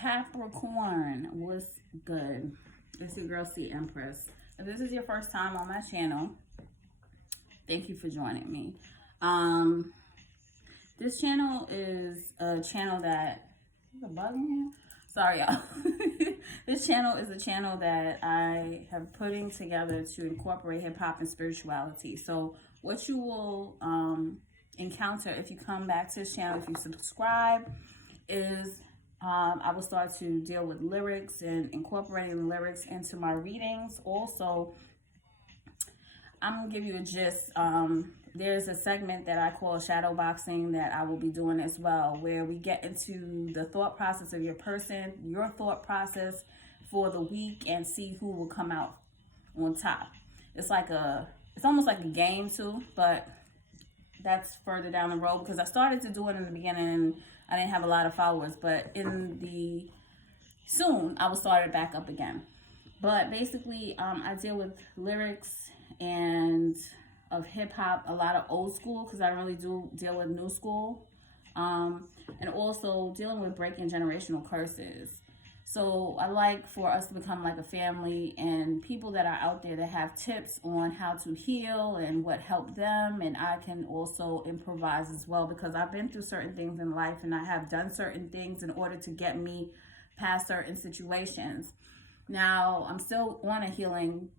Capricorn, what's good? It's your girl Empress. If this is your first time on my channel, thank you for joining me. This channel is a channel that is a bug in here. Sorry, y'all. This channel is a channel that I have putting together to incorporate hip hop and spirituality. So what you will encounter if you come back to this channel, if you subscribe, is I will start to deal with lyrics and incorporating lyrics into my readings. Also, I'm going to give you a gist. There's a segment that I call shadow boxing that I will be doing as well, where we get into the thought process of your person, your thought process for the week, and see who will come out on top. It's almost like a game too, but that's further down the road because I started to do it in the beginning and I didn't have a lot of followers, but soon I will start it back up again. But basically, I deal with lyrics and of hip hop, a lot of old school because I really do deal with new school, and also dealing with breaking generational curses. So I like for us to become like a family and people that are out there that have tips on how to heal and what helped them. And I can also improvise as well because I've been through certain things in life and I have done certain things in order to get me past certain situations. Now, I'm still on a healing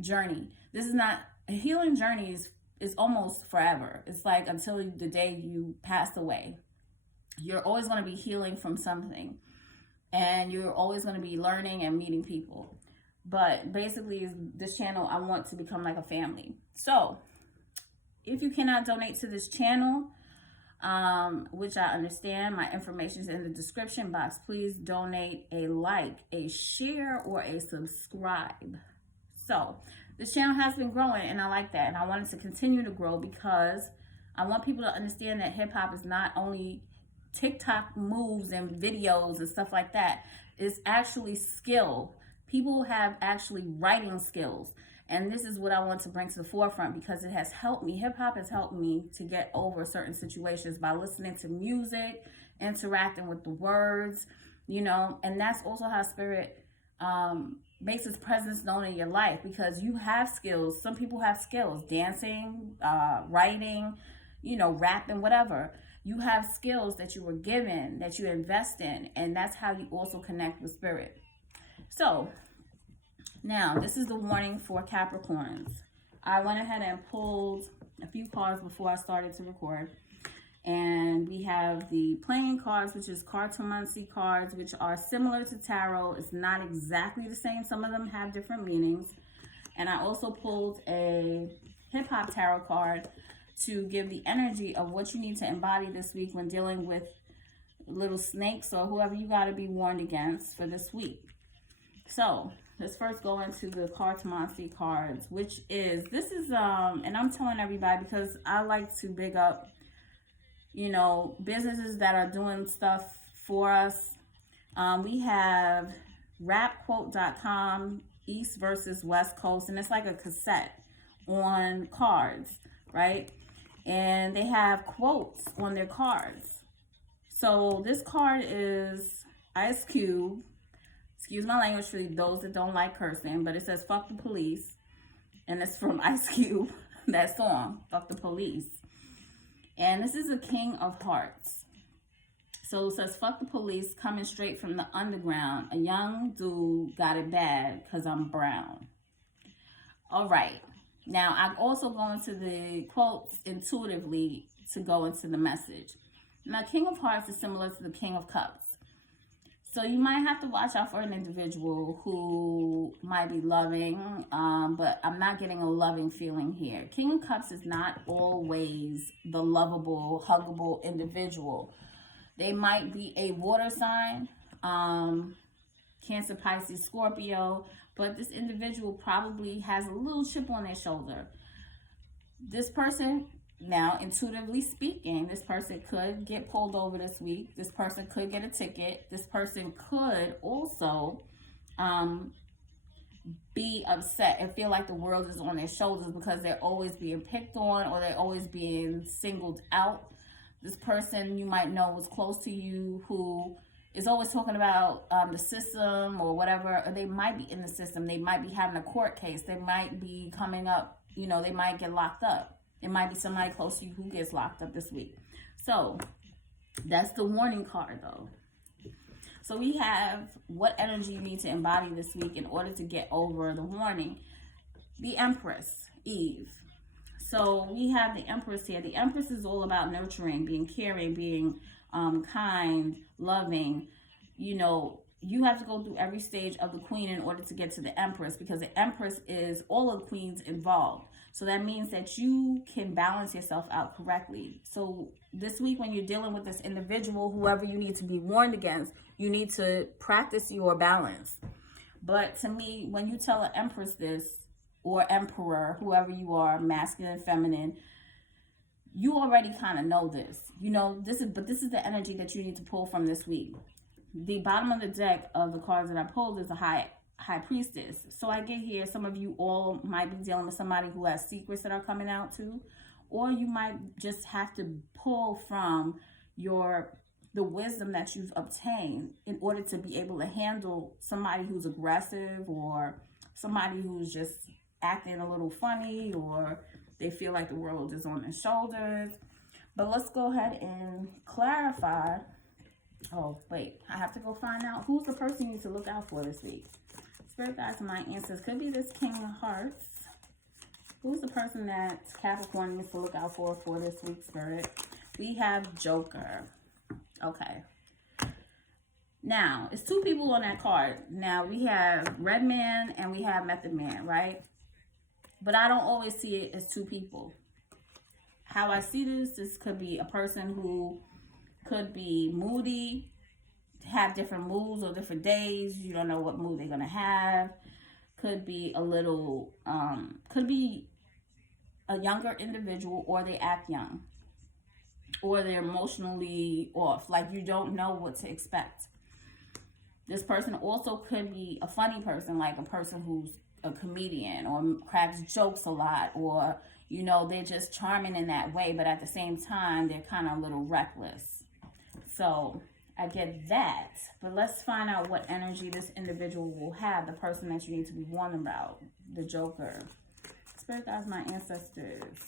journey. This is not a healing journey is almost forever. It's like until the day you pass away. You're always going to be healing from something. And you're always going to be learning and meeting people. But basically, this channel, I want to become like a family. So, if you cannot donate to this channel, which I understand, my information is in the description box. Please donate a like, a share, or a subscribe. So, this channel has been growing, and I like that. And I want it to continue to grow because I want people to understand that hip-hop is not only TikTok moves and videos and stuff like that. It's actually skill. People have actually writing skills. And this is what I want to bring to the forefront because it has helped me. Hip hop has helped me to get over certain situations by listening to music, interacting with the words, and that's also how spirit makes its presence known in your life because you have skills. Some people have skills, dancing, writing, rapping, whatever. You have skills that you were given, that you invest in, and that's how you also connect with spirit. So, now, this is the warning for Capricorns. I went ahead and pulled a few cards before I started to record. And we have the playing cards, which is cartomancy cards, which are similar to tarot. It's not exactly the same. Some of them have different meanings. And I also pulled a hip-hop tarot card to give the energy of what you need to embody this week when dealing with little snakes or whoever you got to be warned against for this week. So let's first go into the cartomancy cards, which is, and I'm telling everybody because I like to big up, businesses that are doing stuff for us. We have rapquote.com, East versus West Coast, and it's like a cassette on cards, right? And they have quotes on their cards. So this card is Ice Cube. Excuse my language for those that don't like cursing, but it says "fuck the police," and it's from Ice Cube. That song, "Fuck the Police." And this is a King of Hearts. So it says, "Fuck the police, coming straight from the underground. A young dude got it bad because I'm brown." All right. Now, I'm also going to the quotes intuitively to go into the message. Now, King of Hearts is similar to the King of Cups. So you might have to watch out for an individual who might be loving, but I'm not getting a loving feeling here. King of Cups is not always the lovable, huggable individual. They might be a water sign, Cancer, Pisces, Scorpio, but this individual probably has a little chip on their shoulder. This person, now intuitively speaking, this person could get pulled over this week. This person could get a ticket. This person could also be upset and feel like the world is on their shoulders because they're always being picked on or they're always being singled out. This person you might know was close to you who is always talking about the system or whatever, or they might be in the system. They might be having a court case. They might be coming up, you know, they might get locked up. It might be somebody close to you who gets locked up this week. So that's the warning card though. So we have what energy you need to embody this week in order to get over the warning. The Empress, Eve. So we have the Empress here. The Empress is all about nurturing, being caring, being kind, loving. You know, you have to go through every stage of the Queen in order to get to the Empress, because the Empress is all of the queens involved. So that means that you can balance yourself out correctly. So this week when you're dealing with this individual, whoever you need to be warned against, you need to practice your balance. But to me, when you tell an Empress this, or Emperor, whoever you are, masculine, feminine, you already kind of know this. You know, this is the energy that you need to pull from this week. The bottom of the deck of the cards that I pulled is a high priestess. So I get here, some of you all might be dealing with somebody who has secrets that are coming out too, or you might just have to pull from the wisdom that you've obtained in order to be able to handle somebody who's aggressive, or somebody who's just acting a little funny, or they feel like the world is on their shoulders. But let's go ahead and clarify. Oh, wait, I have to go find out who's the person you need to look out for this week. Spirit guides and my answers could be this King of Hearts. Who's the person that Capricorn needs to look out for this week, Spirit? We have Joker. Okay. Now, it's two people on that card. Now, we have Red Man and we have Method Man, right? But I don't always see it as two people. How I see this could be a person who could be moody, have different moods or different days. You don't know what mood they're going to have. Could be a little, could be a younger individual, or they act young, or they're emotionally off. Like you don't know what to expect. This person also could be a funny person, like a person who's a comedian or cracks jokes a lot, or, you know, they're just charming in that way, but at the same time, they're kind of a little reckless. So I get that, but let's find out what energy this individual will have, the person that you need to be warned about, the Joker. Spirit guides, my ancestors,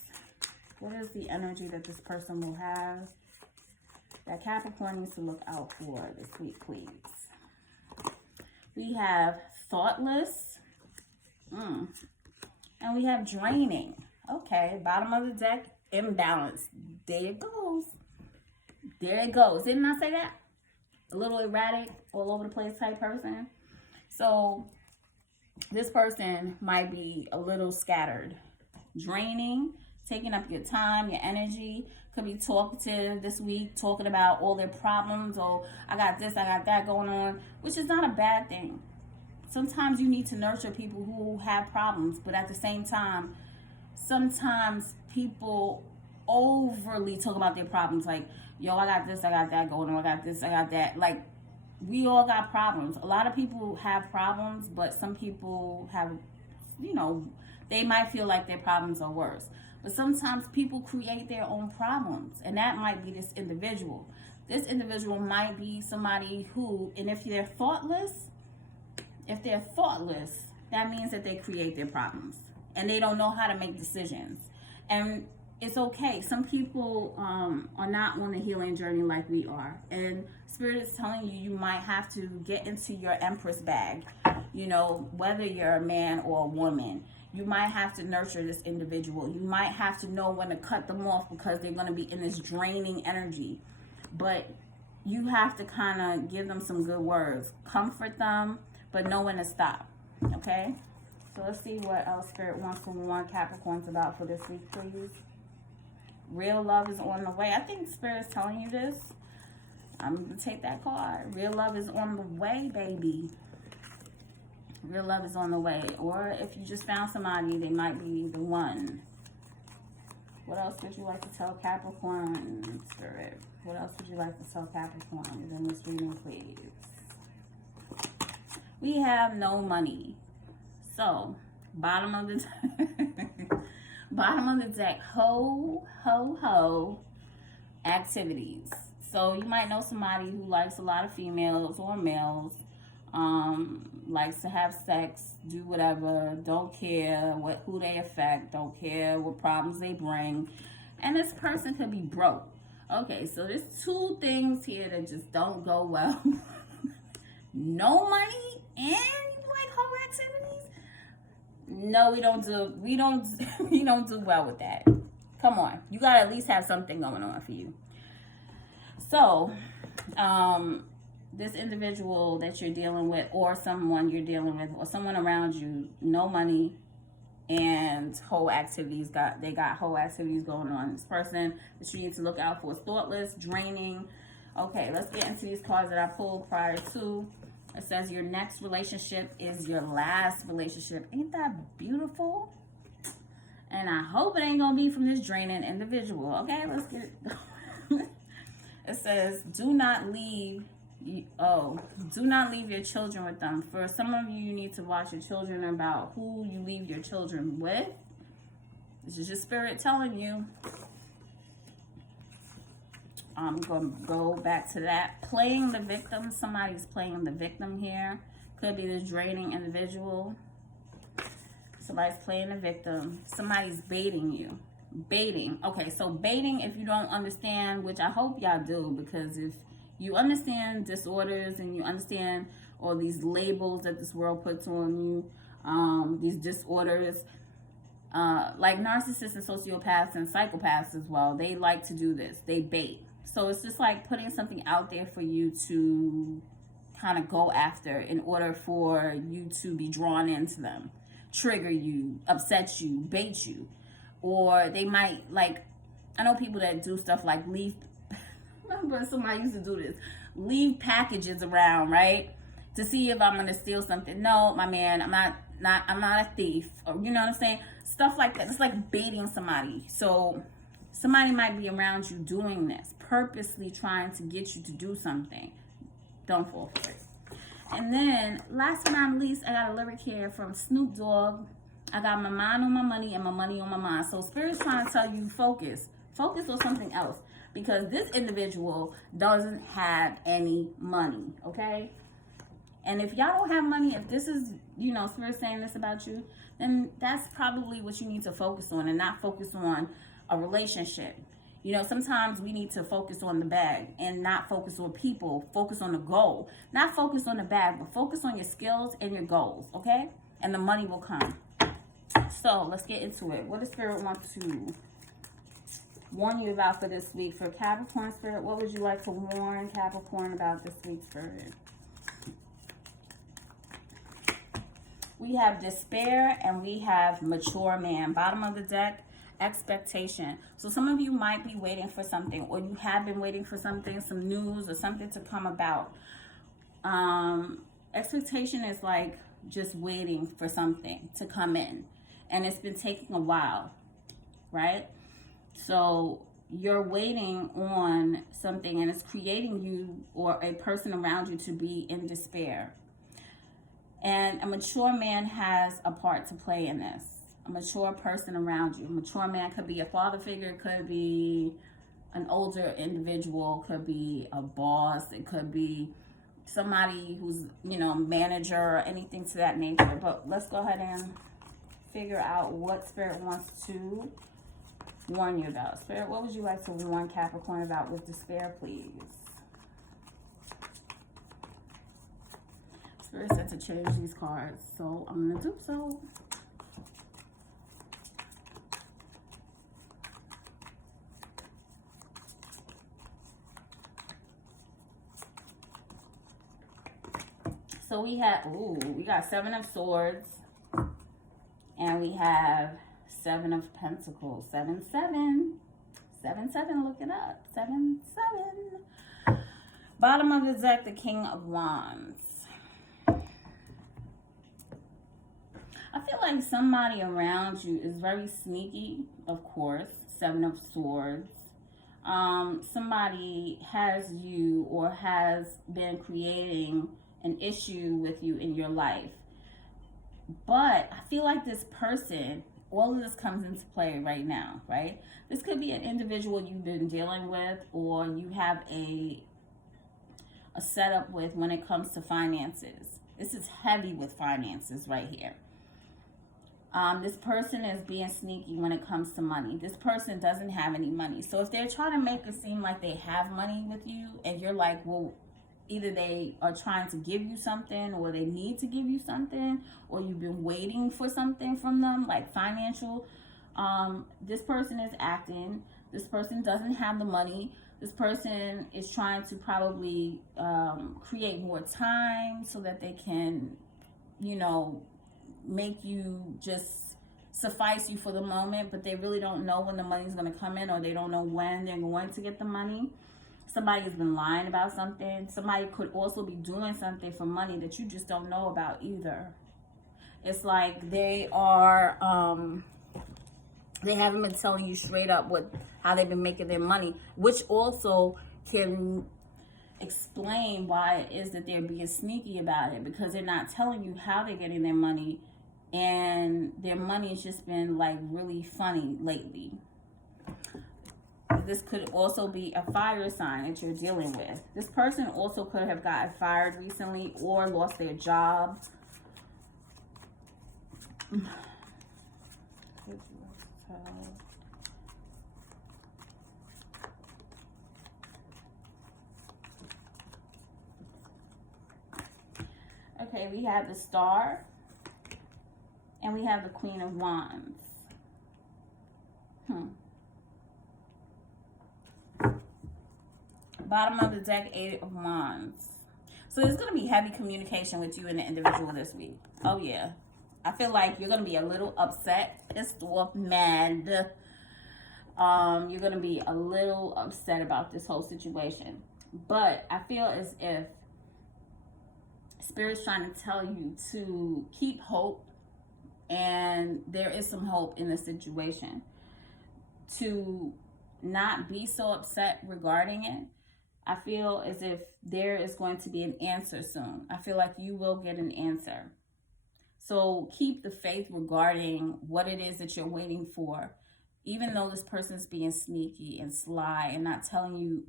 what is the energy that this person will have that Capricorn needs to look out for this week, please? We have thoughtless, and we have draining. Okay, bottom of the deck, imbalance. There it goes. There it goes. Didn't I say that? A little erratic, all over the place type person. So this person might be a little scattered. Draining, taking up your time, your energy. Could be talkative this week, talking about all their problems. Oh, I got this, I got that going on, which is not a bad thing. Sometimes you need to nurture people who have problems, but at the same time, sometimes people overly talk about their problems. Like, yo, I got this, I got that going on, I got this, I got that. Like, we all got problems. A lot of people have problems, but some people have, you know, they might feel like their problems are worse. But sometimes people create their own problems, and that might be this individual. This individual might be somebody who, and if they're thoughtless, that means that they create their problems and they don't know how to make decisions. And it's okay. Some people are not on a healing journey like we are. And Spirit is telling you, you might have to get into your Empress bag. You know, whether you're a man or a woman, you might have to nurture this individual. You might have to know when to cut them off because they're going to be in this draining energy. But you have to kind of give them some good words. Comfort them, but know when to stop. Okay? So let's see what else Spirit wants to warn Capricorns about for this week, please. Real love is on the way. I think Spirit is telling you this. I'm going to take that card. Real love is on the way, baby. Real love is on the way. Or if you just found somebody, they might be the one. What else would you like to tell Capricorn, Spirit? What else would you like to tell Capricorn in this reading, please? We have no money. So, bottom of the deck, ho, ho, ho, activities. So you might know somebody who likes a lot of females or males, likes to have sex, do whatever, don't care who they affect, don't care what problems they bring. And this person could be broke. Okay, so there's two things here that just don't go well. No money and you like whole activities? No, we don't do well with that. Come on. You gotta at least have something going on for you. So, this individual that you're dealing with, or someone you're dealing with, or someone around you, no money and whole activities, they got whole activities going on. This person that you need to look out for is thoughtless, draining. Okay, let's get into these cards that I pulled prior to. It says your next relationship is your last relationship. Ain't that beautiful? And I hope it ain't gonna be from this draining individual. Okay, let's get it. It says, do not leave your children with them. For some of you, you need to watch your children about who you leave your children with. This is your spirit telling you. I'm going to go back to that. Playing the victim. Somebody's playing the victim here. Could be this draining individual. Somebody's playing the victim. Somebody's baiting you. Baiting. Okay, so baiting, if you don't understand, which I hope y'all do, because if you understand disorders and you understand all these labels that this world puts on you, these disorders, like narcissists and sociopaths and psychopaths as well, they like to do this. They bait. So it's just like putting something out there for you to kind of go after in order for you to be drawn into them, trigger you, upset you, bait you. Or they might, like, I know people that do stuff like leave, remember somebody used to do this, leave packages around, right? To see if I'm going to steal something. No, my man, I'm not a thief. Or, you know what I'm saying? Stuff like that. It's like baiting somebody. So somebody might be around you doing this, purposely trying to get you to do something. Don't fall for it. And then, last but not least, I got a lyric here from Snoop Dogg. I got my mind on my money and my money on my mind. So Spirit's trying to tell you focus. Focus on something else. Because this individual doesn't have any money, okay? And if y'all don't have money, if this is, Spirit saying this about you, then that's probably what you need to focus on and not focus on a relationship. Sometimes we need to focus on the bag and not focus on people. Focus on the goal. Not focus on the bag, but focus on your skills and your goals, okay? And the money will come. So let's get into it. What does Spirit want to warn you about for this week? For Capricorn, Spirit, what would you like to warn Capricorn about this week, Spirit? We have despair and we have mature man. Bottom of the deck, expectation. So some of you might be waiting for something, or you have been waiting for something, some news or something to come about. Expectation is like just waiting for something to come in. And it's been taking a while, right? So you're waiting on something and it's creating you or a person around you to be in despair. And a mature man has a part to play in this. A mature person around you. A mature man could be a father figure, could be an older individual, could be a boss, it could be somebody who's, manager or anything to that nature. But let's go ahead and figure out what Spirit wants to warn you about. Spirit, what would you like to warn Capricorn about with despair, please? Spirit said to change these cards, so I'm going to do so. So we got 7 of Swords. And we have 7 of Pentacles. 7, 7. 7, 7, look it up. 7, 7. Bottom of the deck, the King of Wands. I feel like somebody around you is very sneaky, of course. 7 of Swords. Somebody has you or has been creating an issue with you in your life. But I feel like this person all of this comes into play right now, right? This could be an individual you've been dealing with, or you have a setup with when it comes to finances. This is heavy with finances right here. This person is being sneaky when it comes to money. This person doesn't have any money. So if they're trying to make it seem like they have money with you, and you're like, well, either they are trying to give you something, or they need to give you something, or you've been waiting for something from them, like financial, this person is acting. This person doesn't have the money. This person is trying to probably create more time so that they can, you know, make you just suffice you for the moment, but they really don't know when the money's going to come in, or they don't know when they're going to get the money. Somebody has been lying about something. Somebody could also be doing something for money that you just don't know about either. It's like they are, they haven't been telling you straight up how they've been making their money, which also can explain why it is that they're being sneaky about it, because they're not telling you how they're getting their money, and their money has just been like really funny lately. This could also be a fire sign that you're dealing with. This person also could have gotten fired recently or lost their job. Okay, we have the Star, and we have the Queen of Wands. Bottom of the deck, Eight of Wands. So there's going to be heavy communication with you and the individual this week. Oh, yeah. I feel like you're going to be a little upset, pissed off, mad. You're going to be a little upset about this whole situation. But I feel as if Spirit's trying to tell you to keep hope. And there is some hope in the situation. To not be so upset regarding it. I feel as if there is going to be an answer soon. I feel like you will get an answer. So keep the faith regarding what it is that you're waiting for. Even though this person's being sneaky and sly and not telling you,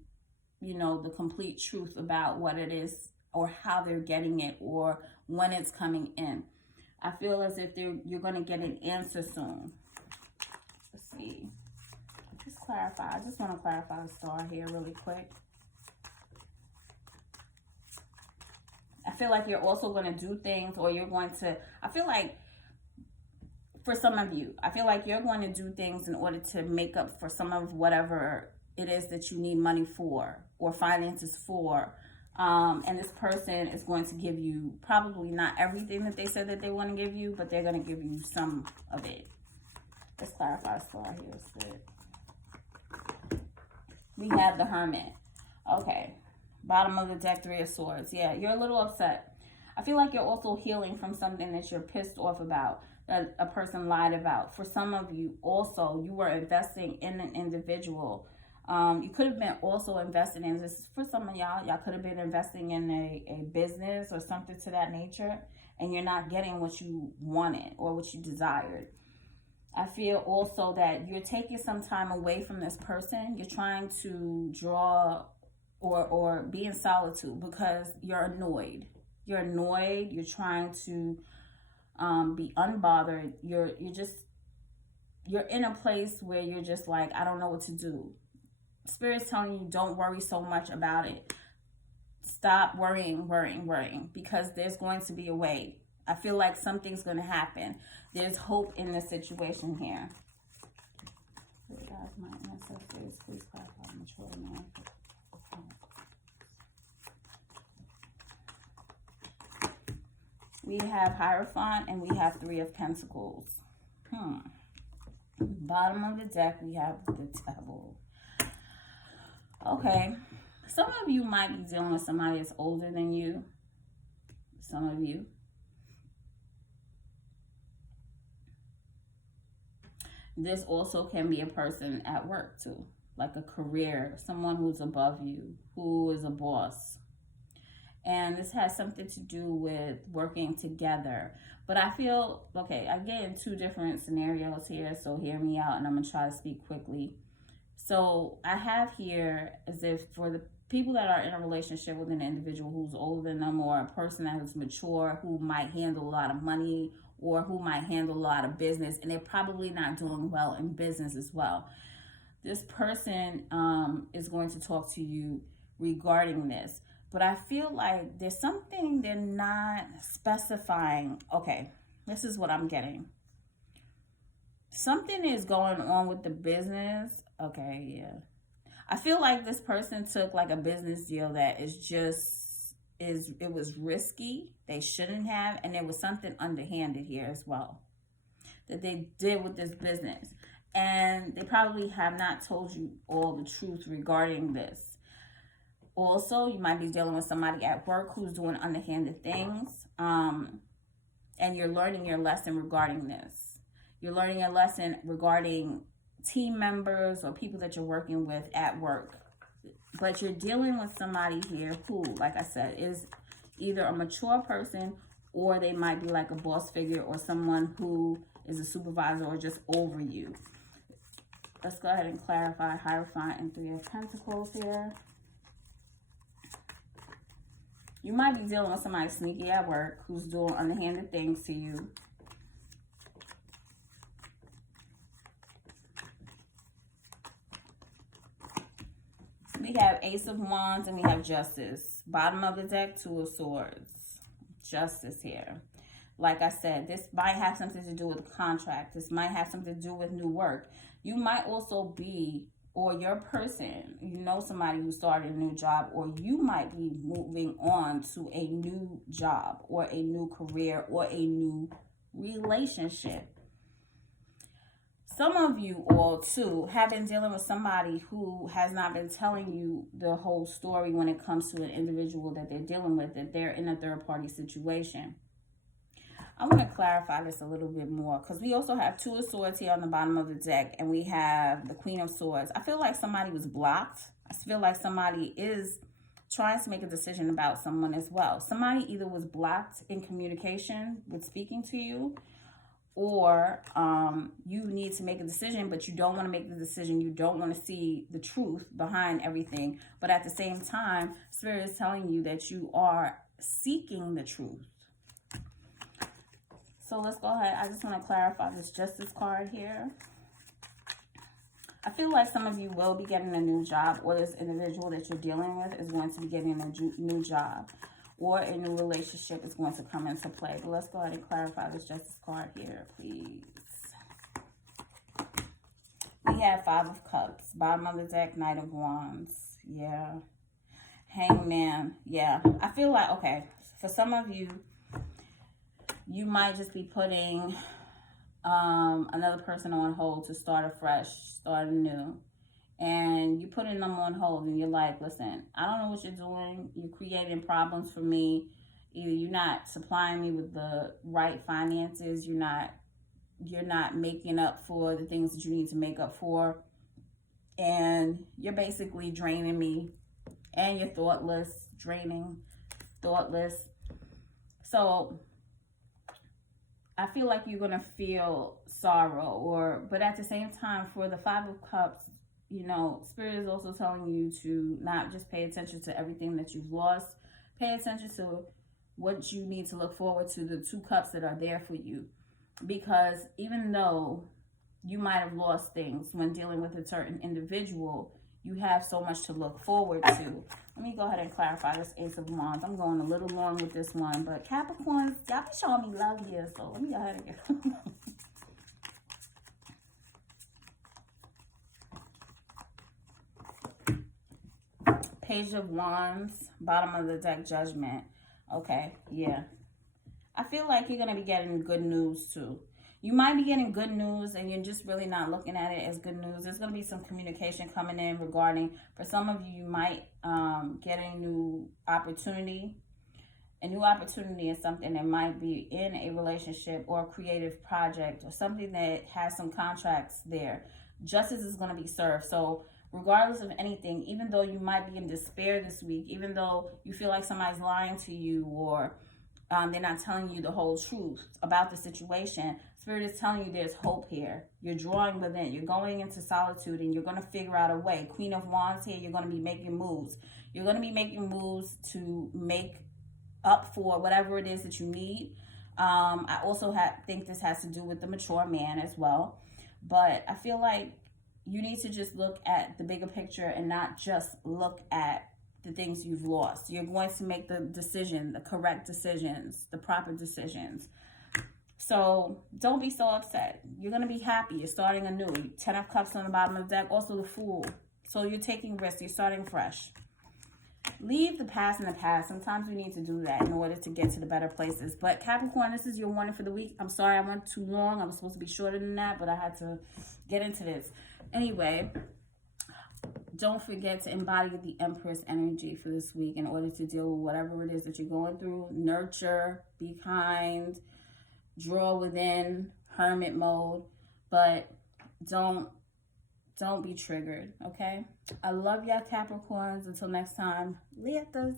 you know, the complete truth about what it is or how they're getting it or when it's coming in. I feel as if you're going to get an answer soon. Let's see. Just clarify. I just want to clarify the Star here really quick. I feel like you're also going to do things, or you're going to, I feel like for some of you, I feel like you're going to do things in order to make up for some of whatever it is that you need money for or finances for. And this person is going to give you probably not everything that they said that they want to give you, but they're going to give you some of it. Let's clarify Star here, Spirit. We have the Hermit. Okay. Bottom of the deck, Three of Swords. Yeah, you're a little upset. I feel like you're also healing from something that you're pissed off about, that a person lied about. For some of you also, you were investing in an individual. You could have been also investing in this. For some of y'all could have been investing in a business or something to that nature, and you're not getting what you wanted or what you desired. I feel also that you're taking some time away from this person. You're trying to draw or be in solitude because you're annoyed. You're annoyed. You're trying to be unbothered. You're in a place where you're just like, I don't know what to do. Spirit's telling you, don't worry so much about it. Stop worrying, because there's going to be a way. I feel like something's going to happen. There's hope in this situation here. Guys, my ancestors, please clarify mature man. We have Hierophant and we have Three of Pentacles. Bottom of the deck, we have the Devil. Okay. Some of you might be dealing with somebody that's older than you. Some of you. This also can be a person at work too. Like a career. Someone who's above you. Who is a boss. And this has something to do with working together. But I feel, okay, I get in two different scenarios here, so hear me out, and I'm going to try to speak quickly. So I have here as if for the people that are in a relationship with an individual who's older than them, or a person that is mature who might handle a lot of money or who might handle a lot of business, and they're probably not doing well in business as well. This person is going to talk to you regarding this. But I feel like there's something they're not specifying. Okay, this is what I'm getting. Something is going on with the business. Okay, yeah. I feel like this person took like a business deal that it was risky. They shouldn't have, and there was something underhanded here as well that they did with this business. And they probably have not told you all the truth regarding this. Also, you might be dealing with somebody at work who's doing underhanded things, and you're learning your lesson regarding this. You're learning a lesson regarding team members or people that you're working with at work. But you're dealing with somebody here who, like I said, is either a mature person, or they might be like a boss figure or someone who is a supervisor or just over you. Let's go ahead and clarify Hierophant and Three of Pentacles here. You might be dealing with somebody sneaky at work who's doing underhanded things to you. We have Ace of Wands and we have Justice. Bottom of the deck, Two of Swords. Justice here. Like I said, this might have something to do with a contract. This might have something to do with new work. You might also be, or your person, you know somebody who started a new job, or you might be moving on to a new job or a new career or a new relationship. Some of you all, too, have been dealing with somebody who has not been telling you the whole story when it comes to an individual that they're dealing with, that they're in a third-party situation. I want to clarify this a little bit more, because we also have Two of Swords here on the bottom of the deck, and we have the Queen of Swords. I feel like somebody was blocked. I feel like somebody is trying to make a decision about someone as well. Somebody either was blocked in communication with speaking to you, or you need to make a decision, but you don't want to make the decision. You don't want to see the truth behind everything. But at the same time, Spirit is telling you that you are seeking the truth. So let's go ahead. I just want to clarify this Justice card here. I feel like some of you will be getting a new job, or this individual that you're dealing with is going to be getting a new job, or a new relationship is going to come into play. But let's go ahead and clarify this Justice card here, please. We have Five of Cups. Bottom of the deck, Knight of Wands. Yeah. Hangman. Yeah. I feel like, okay, for some of you, you might just be putting another person on hold to start afresh, start anew. And you're putting them on hold, and you're like, listen, I don't know what you're doing. You're creating problems for me. Either you're not supplying me with the right finances, you're not making up for the things that you need to make up for, and you're basically draining me, and you're thoughtless, draining, thoughtless. So I feel like you're gonna feel sorrow, but at the same time, for the Five of Cups, you know, Spirit is also telling you to not just pay attention to everything that you've lost. Pay attention to what you need to look forward to, the Two Cups that are there for you. Because even though you might have lost things when dealing with a certain individual, you have so much to look forward to. Let me go ahead and clarify this Ace of Wands. I'm going a little long with this one, but Capricorns, y'all be showing me love here, so let me go ahead and get Page of Wands, bottom of the deck, Judgment. Okay, yeah. I feel like you're going to be getting good news too. You might be getting good news and you're just really not looking at it as good news. There's going to be some communication coming in regarding, for some of you, you might get a new opportunity. A new opportunity is something that might be in a relationship or a creative project or something that has some contracts there. Justice is going to be served. So regardless of anything, even though you might be in despair this week, even though you feel like somebody's lying to you, or they're not telling you the whole truth about the situation, Spirit is telling you there's hope here. You're drawing within. You're going into solitude, and you're going to figure out a way. Queen of Wands here, you're going to be making moves. You're going to be making moves to make up for whatever it is that you need. I also think this has to do with the mature man as well. But I feel like you need to just look at the bigger picture and not just look at the things you've lost. You're going to make the decision, the correct decisions, the proper decisions. So don't be so upset. You're going to be happy. You're starting anew. 10 of Cups on the bottom of the deck. Also the Fool. So you're taking risks. You're starting fresh. Leave the past in the past. Sometimes we need to do that in order to get to the better places. But Capricorn, this is your warning for the week. I'm sorry I went too long. I was supposed to be shorter than that, but I had to get into this. Anyway, don't forget to embody the Empress energy for this week in order to deal with whatever it is that you're going through. Nurture, be kind, draw within, hermit mode, but don't be triggered, okay? I love y'all, Capricorns. Until next time, Leotas.